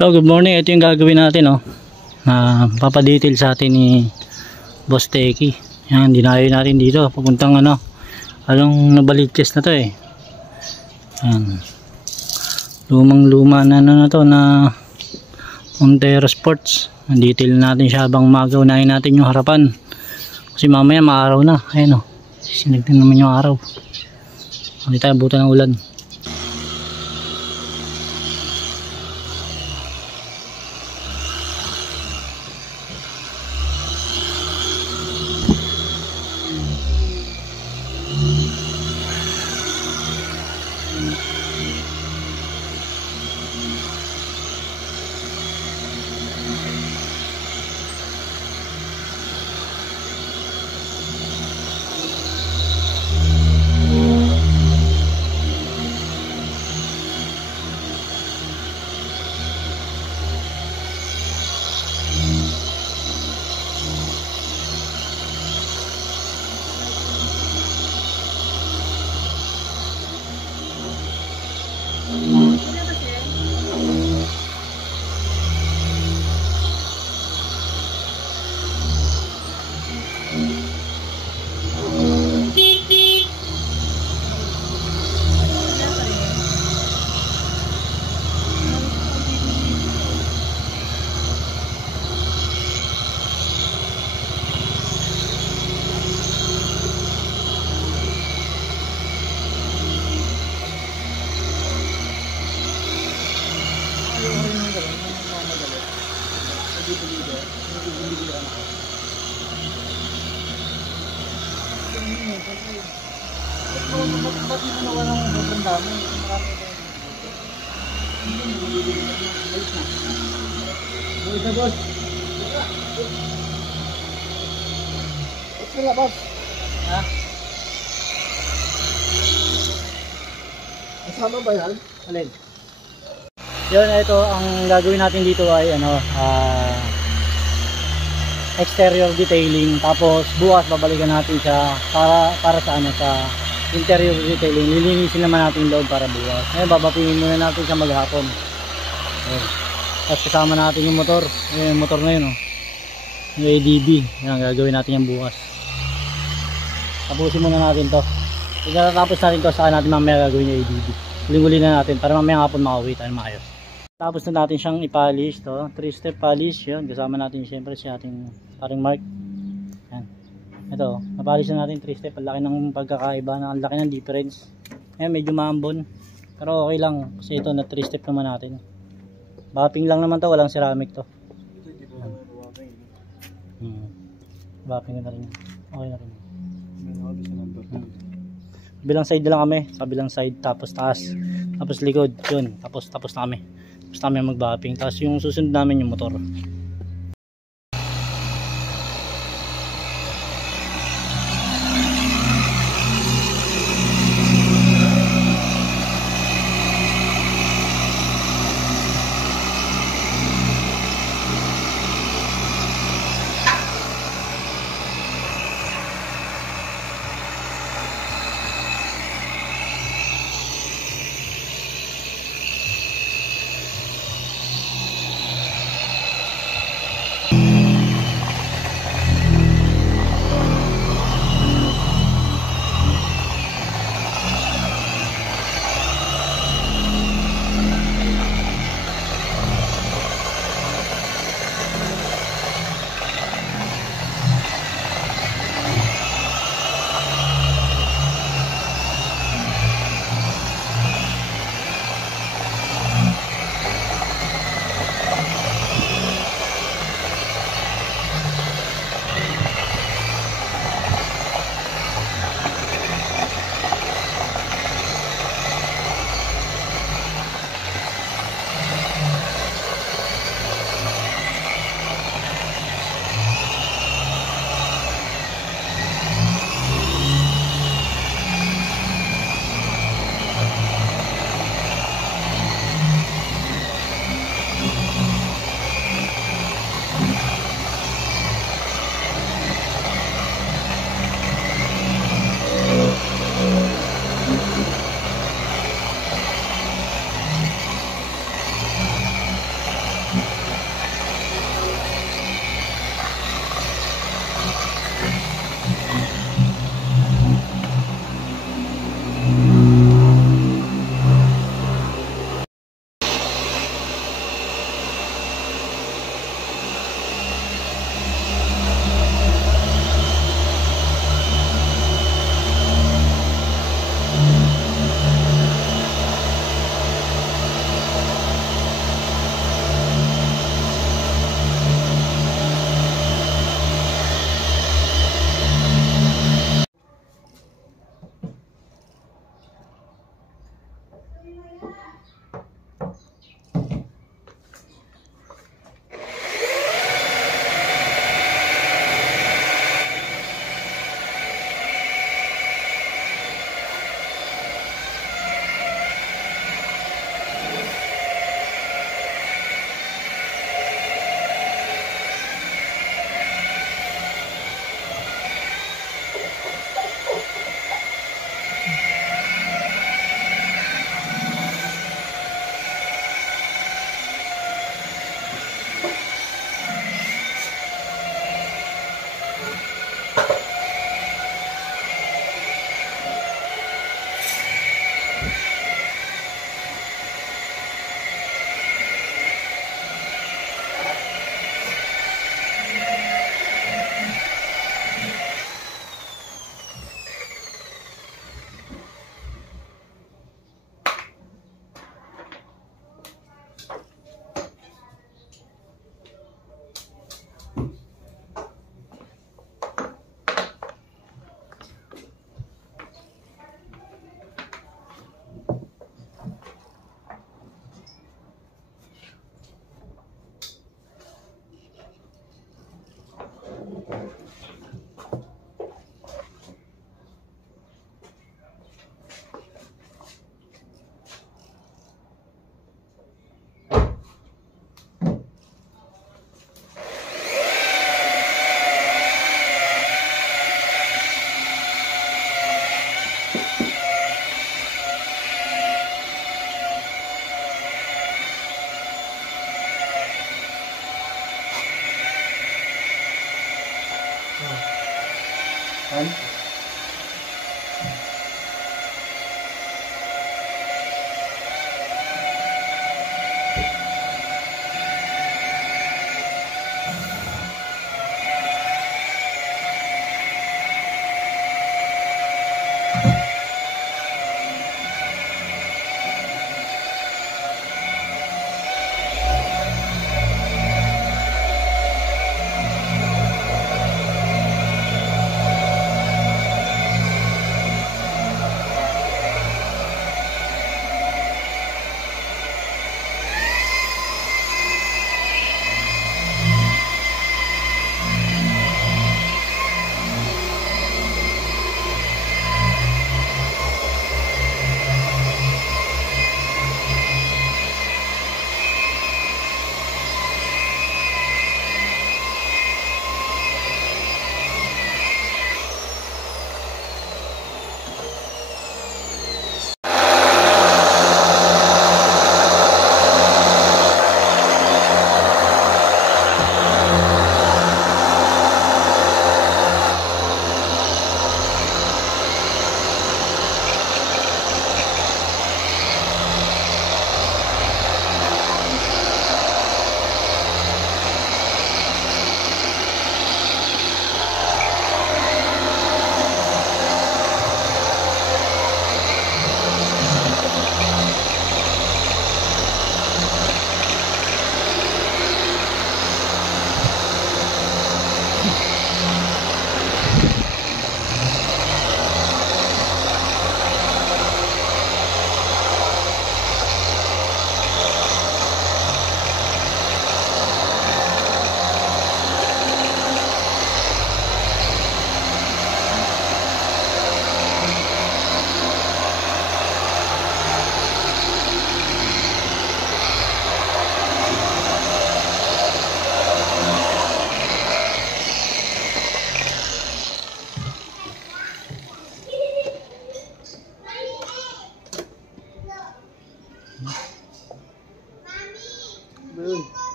So, good morning. Ito yung gagawin natin, oh. Papadetail sa atin ni Boss Teki. Yan, dinayo natin dito. Papuntang along Nabaliches na to eh. Yan. Lumang-luma na to na Montero Sports. Detail natin siya habang magaw. Unahin natin yung harapan. Kasi mamaya maaraw na. Ayan, oh. Sinagtin naman yung araw. Hindi tayo abutan ng ulan. Kasama ba yan? Alin? Yun, ito ang gagawin natin dito ay exterior detailing, tapos bukas babalikan natin siya para sa sa interior detailing. Lilinisin naman natin yung loob para bukas. Ngayon babapingin muna natin siya maghapon. Tapos kasama natin yung motor. Yung motor na yun, oh. Yung ADB. Yan, gagawin natin yung bukas. Tapusin muna natin to. Pagkatapos natin to, saka natin mamaya gagawin yung ADB. Huling-huli na natin para mamaya hapon makauwi tayo maayos. Tapos na natin siyang i-polish to. 3-step polish yun. Kasama natin siyempre si ating paring Mark. Yan. Ito, na-polish na natin 3-step. Ang laki ng pagkakaiba, ang laki ng difference. Ayan, medyo maambon. Pero okay lang kasi ito na 3-step naman natin. Bapping lang naman to, walang ceramic to. Bapping na rin. Okay na rin. Bilang side na lang kami, sa bilang side, tapos taas, tapos likod, yun, tapos na kami. Tapos namin mag-bapping, tapos yung susunod namin yung motor.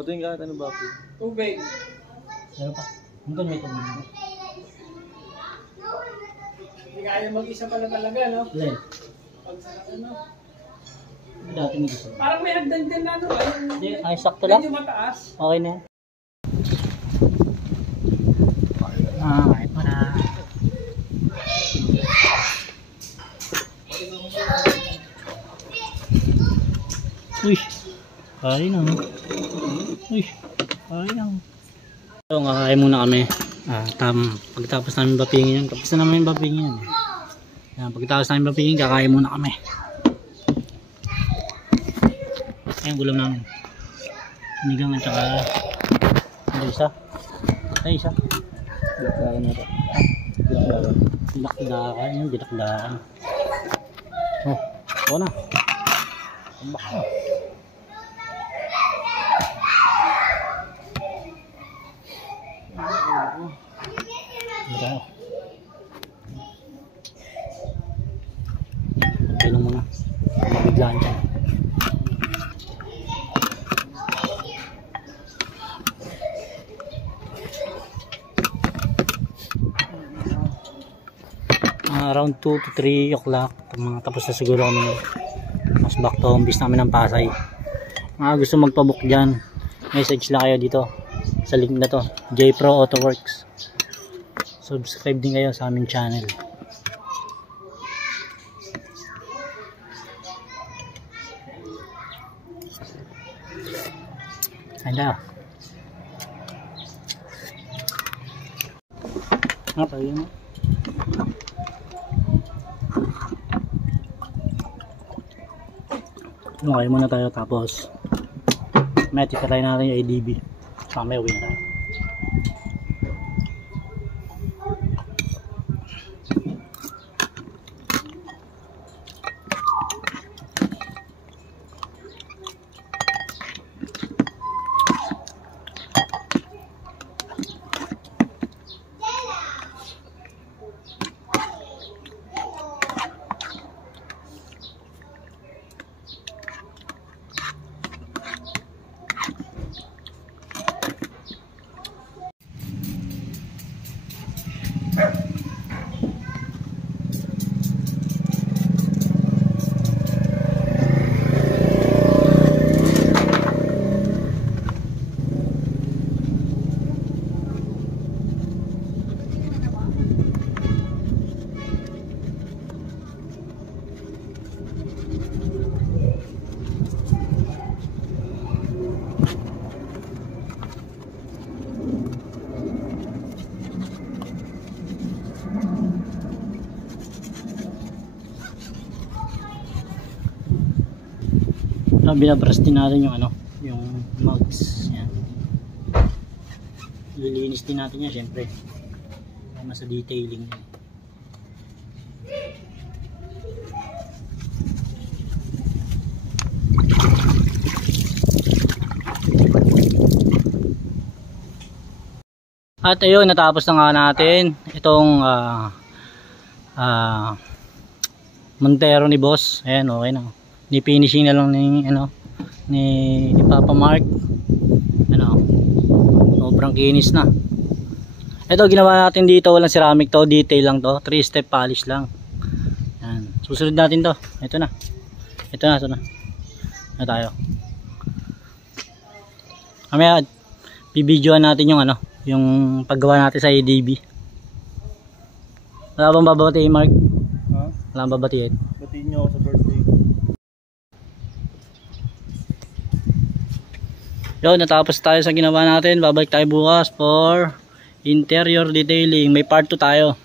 Patuhin ka ata ng baboy. Tubig. Meron pa. Hanggang may tubig. Hindi kaya mag-isa pala talaga, no? Len. Pag sa ano. Dati may gusto. Parang may hagdan din na, no? Ay, sakto lang. Medyo mataas. Okay na yan. Ito na. Uy. Kaya na. Uy. Kaya na. So, kakain muna kami. Pagkatapos namin bapingin yan. Tapos na namin bapingin yan. Yan, pagkatapos namin bapingin, kakain muna kami. Ayan, gulam namin. Sinigang at saka ano isa? Ay, isa. Dinakdakan na ito. Dinakdakan yun, dinakdakan. Oh, ito na. Tambak na. Ito. Okay lang muna. Mabiglaan siya. Around 2 to 3 o'clock mga tapos na siguro kami mas back to home base namin ng Pasay. Mga gusto magpabook dyan, message lang kayo dito sa link na to, J-Pro Autoworks. Subscribe din kayo sa aming channel. Hello. Apa yun? Okay muna tayo tapos may titry natin yung ADB. Saka may uwi na tayo. Binabrush din natin yung ano, yung mugs. Yan. Lilinis din natin yan syempre. Tama sa detailing yan. At ayun, natapos na nga natin itong Montero ni boss. Ayan, okay na. Ni-finishing na lang ni ano ni Papa Mark. Ano, sobrang kinis na. Ito ginawa natin dito, walang ceramic to, detail lang to, 3-step polish lang. Yan. Susunod natin to. Ito na. Ito na. Na tayo. Mamaya bibidyoan natin yung ano, yung paggawa natin sa ADB. Wala bang babatiin, Mark? Ha? Wala bang babatiin? Batiin nyo ako sa birthday. Yun, natapos tayo sa ginawa natin. Babalik tayo bukas for interior detailing. May part 2 tayo.